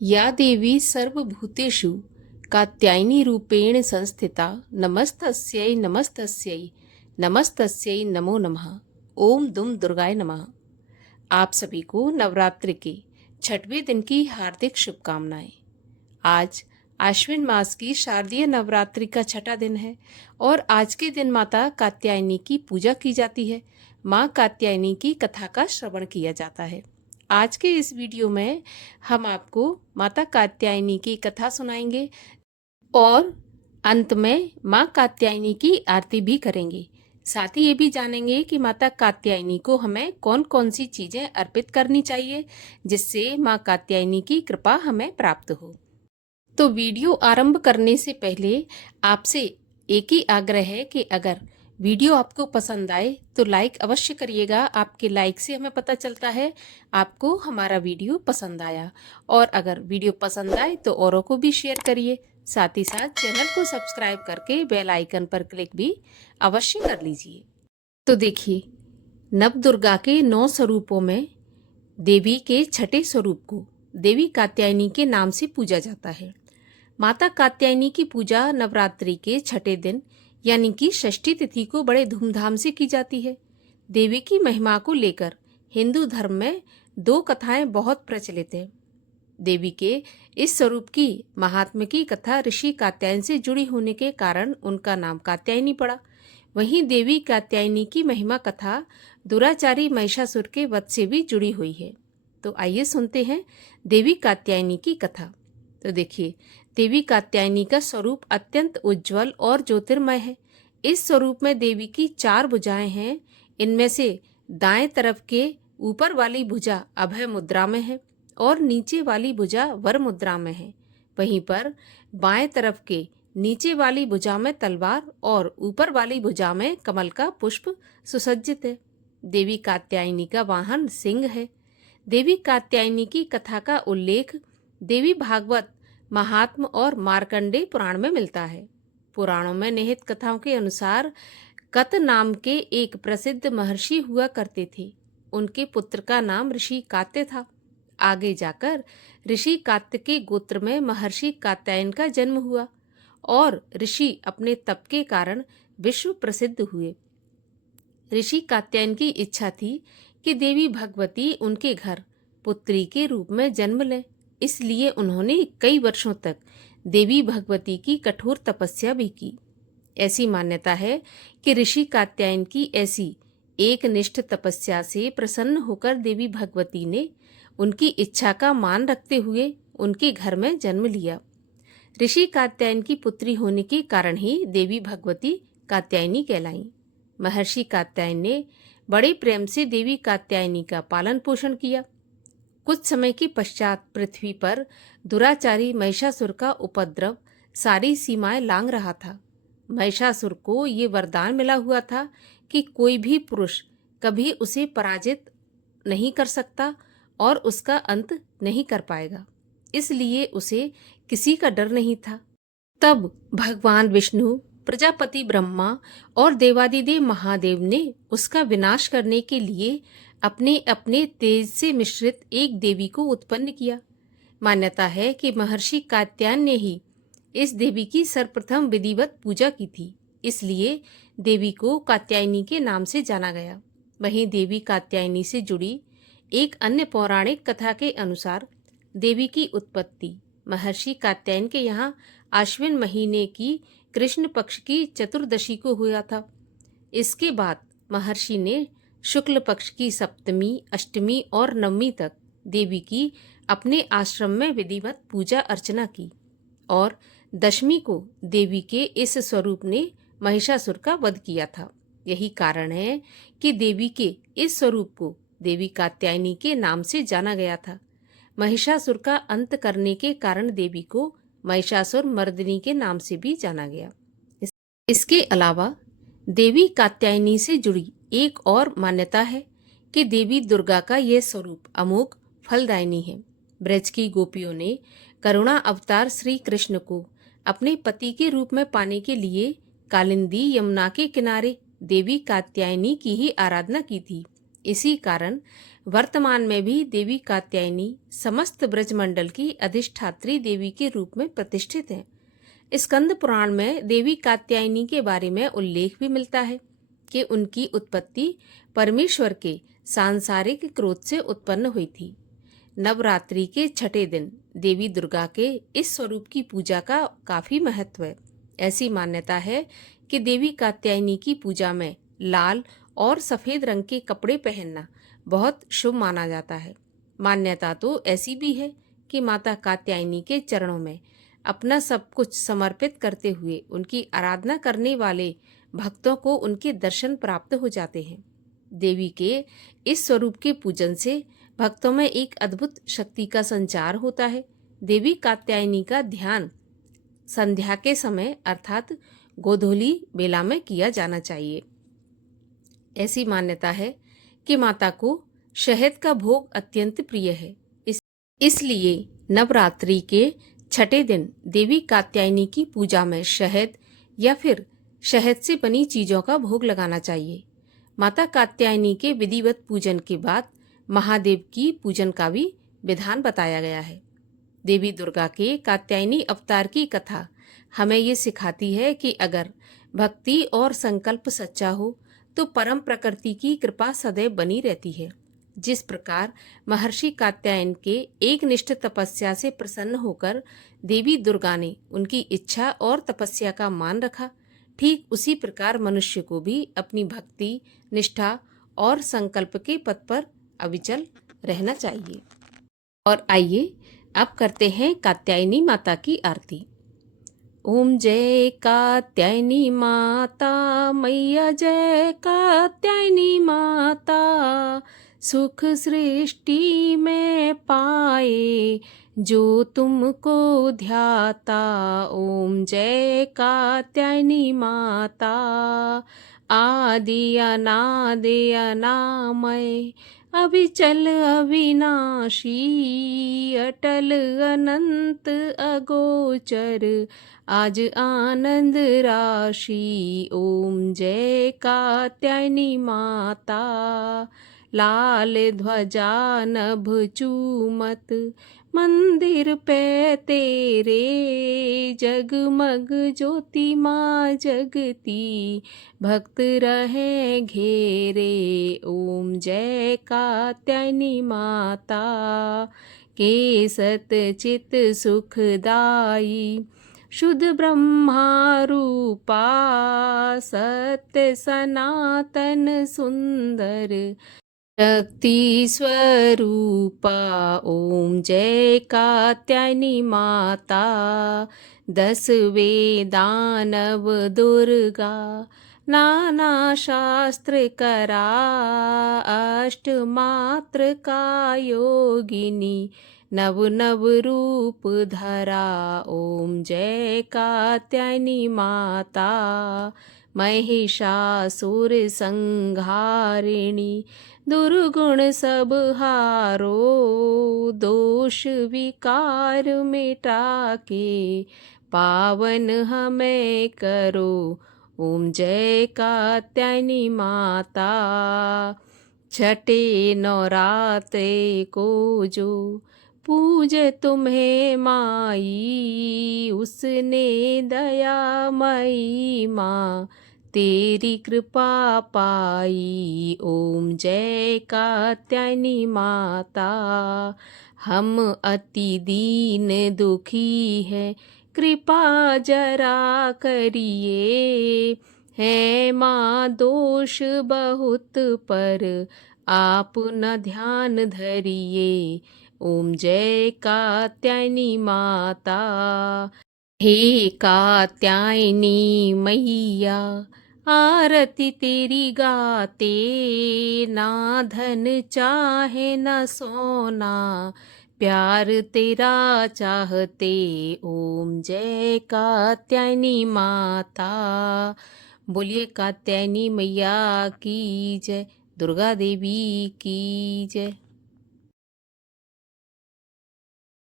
या देवी सर्वभूतेषु कात्यायनी रूपेण संस्थिता नमस्तस्यै नमस्तस्यै नमस्तस्यै नमो नमः। ओम दुम दुर्गाय नमः। आप सभी को नवरात्रि के छठवें दिन की हार्दिक शुभकामनाएं। आज आश्विन मास की शारदीय नवरात्रि का छठा दिन है और आज के दिन माता कात्यायनी की पूजा की जाती है। माँ कात्यायनी की कथा का श्रवण किया जाता है। आज के इस वीडियो में हम आपको माता कात्यायनी की कथा सुनाएंगे और अंत में माँ कात्यायनी की आरती भी करेंगे। साथ ही ये भी जानेंगे कि माता कात्यायनी को हमें कौन कौन सी चीजें अर्पित करनी चाहिए जिससे माँ कात्यायनी की कृपा हमें प्राप्त हो। तो वीडियो आरंभ करने से पहले आपसे एक ही आग्रह है कि अगर वीडियो आपको पसंद आए तो लाइक अवश्य करिएगा। आपके लाइक से हमें पता चलता है आपको हमारा वीडियो पसंद आया, और अगर वीडियो पसंद आए तो औरों को भी शेयर करिए। साथ ही साथ चैनल को सब्सक्राइब करके बेल आइकन पर क्लिक भी अवश्य कर लीजिए। तो देखिए, नव दुर्गा के 9 स्वरूपों में देवी के छठे स्वरूप को देवी कात्यायनी के नाम से पूजा जाता है। माता कात्यायनी की पूजा नवरात्रि के छठे दिन यानी कि षष्ठी तिथि को बड़े धूमधाम से की जाती है। देवी की महिमा को लेकर हिंदू धर्म में 2 कथाएं बहुत प्रचलित हैं। देवी के इस स्वरूप की महात्म्य की कथा ऋषि कात्यायन से जुड़ी होने के कारण उनका नाम कात्यायनी पड़ा। वहीं देवी कात्यायनी की महिमा कथा दुराचारी महिषासुर के वध से भी जुड़ी हुई है। तो आइए सुनते हैं देवी कात्यायनी की कथा। तो देखिए, देवी कात्यायनी का स्वरूप अत्यंत उज्जवल और ज्योतिर्मय है। इस स्वरूप में देवी की 4 भुजाएं हैं। इनमें से दाएं तरफ के ऊपर वाली भुजा अभय मुद्रा में है और नीचे वाली भुजा वर मुद्रा में है। वहीं पर बाएं तरफ के नीचे वाली भुजा में तलवार और ऊपर वाली भुजा में कमल का पुष्प सुसज्जित है। देवी कात्यायनी का वाहन सिंह है। देवी कात्यायनी की कथा का उल्लेख देवी भागवत महात्म और मार्कंडेय पुराण में मिलता है। पुराणों में निहित कथाओं के अनुसार कत नाम के एक प्रसिद्ध महर्षि हुआ करते थे। उनके पुत्र का नाम ऋषि कात्य था। आगे जाकर ऋषि कात्य के गोत्र में महर्षि कात्यायन का जन्म हुआ और ऋषि अपने तप के कारण विश्व प्रसिद्ध हुए। ऋषि कात्यायन की इच्छा थी कि देवी भगवती उनके घर पुत्री के रूप में जन्म लें, इसलिए उन्होंने कई वर्षों तक देवी भगवती की कठोर तपस्या भी की। ऐसी मान्यता है कि ऋषि कात्यायन की ऐसी एक निष्ठ तपस्या से प्रसन्न होकर देवी भगवती ने उनकी इच्छा का मान रखते हुए उनके घर में जन्म लिया। ऋषि कात्यायन की पुत्री होने के कारण ही देवी भगवती कात्यायनी कहलाईं। महर्षि कात्यायन ने बड़े प्रेम से देवी कात्यायनी का पालन पोषण किया। कुछ समय के पश्चात पृथ्वी पर दुराचारी महिषासुर का उपद्रव सारी सीमाएं लांघ रहा था। महिषासुर को ये वरदान मिला हुआ था कि कोई भी पुरुष कभी उसे पराजित नहीं कर सकता और उसका अंत नहीं कर पाएगा, इसलिए उसे किसी का डर नहीं था। तब भगवान विष्णु, प्रजापति ब्रह्मा और देवादिदेव महादेव ने उसका विनाश करने के लिए अपने अपने तेज से मिश्रित एक देवी को उत्पन्न किया। मान्यता है कि महर्षि कात्यायन ने ही इस देवी की सर्वप्रथम विधिवत पूजा की थी, इसलिए देवी को कात्यायनी के नाम से जाना गया। वहीं देवी कात्यायनी से जुड़ी एक अन्य पौराणिक कथा के अनुसार देवी की उत्पत्ति महर्षि कात्यायन के यहाँ आश्विन महीने की कृष्ण पक्ष की चतुर्दशी को हुआ था। इसके बाद महर्षि ने शुक्ल पक्ष की सप्तमी, अष्टमी और नवमी तक देवी की अपने आश्रम में विधिवत पूजा अर्चना की और दशमी को देवी के इस स्वरूप ने महिषासुर का वध किया था। यही कारण है कि देवी के इस स्वरूप को देवी कात्यायनी के नाम से जाना गया था। महिषासुर का अंत करने के कारण देवी को महिषासुर मर्दिनी के नाम से भी जाना गया। इसके अलावा देवी कात्यायनी से जुड़ी एक और मान्यता है कि देवी दुर्गा का यह स्वरूप अमोघ फलदायिनी है। ब्रज की गोपियों ने करुणा अवतार श्री कृष्ण को अपने पति के रूप में पाने के लिए कालिंदी यमुना के किनारे देवी कात्यायनी की ही आराधना की थी। इसी कारण वर्तमान में भी देवी कात्यायनी समस्त ब्रजमंडल की अधिष्ठात्री देवी के रूप में प्रतिष्ठित है। स्कंद पुराण में देवी कात्यायनी के बारे में उल्लेख भी मिलता है कि उनकी उत्पत्ति परमेश्वर के सांसारिक क्रोध से उत्पन्न हुई थी। नवरात्रि के छठे दिन देवी दुर्गा के इस स्वरूप की पूजा का काफी महत्व है। ऐसी मान्यता है कि देवी कात्यायनी की पूजा में लाल और सफेद रंग के कपड़े पहनना बहुत शुभ माना जाता है। मान्यता तो ऐसी भी है कि माता कात्यायनी के चरणों में अपना सब कुछ समर्पित करते हुए उनकी आराधना करने वाले भक्तों को उनके दर्शन प्राप्त हो जाते हैं। देवी के इस स्वरूप के पूजन से भक्तों में एक अद्भुत शक्ति का संचार होता है। देवी कात्यायनी का ध्यान संध्या के समय अर्थात गोधूली बेला में किया जाना चाहिए। ऐसी मान्यता है कि माता को शहद का भोग अत्यंत प्रिय है, इसलिए नवरात्रि के छठे दिन देवी कात्यायनी की पूजा में शहद या फिर शहद से बनी चीजों का भोग लगाना चाहिए। माता कात्यायनी के विधिवत पूजन के बाद महादेव की पूजन का भी विधान बताया गया है। देवी दुर्गा के कात्यायनी अवतार की कथा हमें ये सिखाती है कि अगर भक्ति और संकल्प सच्चा हो तो परम प्रकृति की कृपा सदैव बनी रहती है। जिस प्रकार महर्षि कात्यायन के एक निष्ठ तपस्या से प्रसन्न होकर देवी दुर्गा ने उनकी इच्छा और तपस्या का मान रखा, ठीक उसी प्रकार मनुष्य को भी अपनी भक्ति, निष्ठा और संकल्प के पथ पर अविचल रहना चाहिए। और आइए अब करते हैं कात्यायनी माता की आरती। ओम जय कात्यायनी माता मैया, जय कात्यायनी माता, सुख सृष्टि में पाए जो तुमको ध्याता। ओम जय कात्यायनी माता, आदि अनादि अनामय, अविचल अविनाशी, अटल अनंत अगोचर, आज आनंद राशि। ओम जय कात्यायनी माता, लाल ध्वजा नभ चूमत, मंदिर पे तेरे, जगमग ज्योति माँ जगती, भक्त रहे घेरे। ओम जय कात्यायनी माता, केसत चित सुखदाई, शुद्ध ब्रह्मा रूपा, सत्य सनातन सुंदर, शक्ति स्वरूपा। ओम जय कात्यायनी माता, दस वेदानव दुर्गा, नाना शास्त्र करा, अष्ट मात्र का योगिनी, नव नव रूप धरा। ओम जय कात्यायनी माता, महिषासुर संहारिणी, दुर्गुण सब हारो, दोष विकार मिटा के, पावन हमें करो। ओम जय कात्यायनी माता, छठे नवरात्रे को जो पूजे तुम्हें माई, उसने दयामयी माँ तेरी कृपा पाई। ओम जय कात्यायनी माता, हम अति दीन दुखी है, कृपा जरा करिए, है माँ दोष बहुत पर आप न ध्यान धरिए। ओम जय कात्यायनी माता, हे कात्यायनी मैया, आरती तेरी गाते, ना धन चाहे न सोना, प्यार तेरा चाहते। ओम जय कात्यायनी माता, बोलिए कात्यायनी मैया की जय, दुर्गा देवी की जय।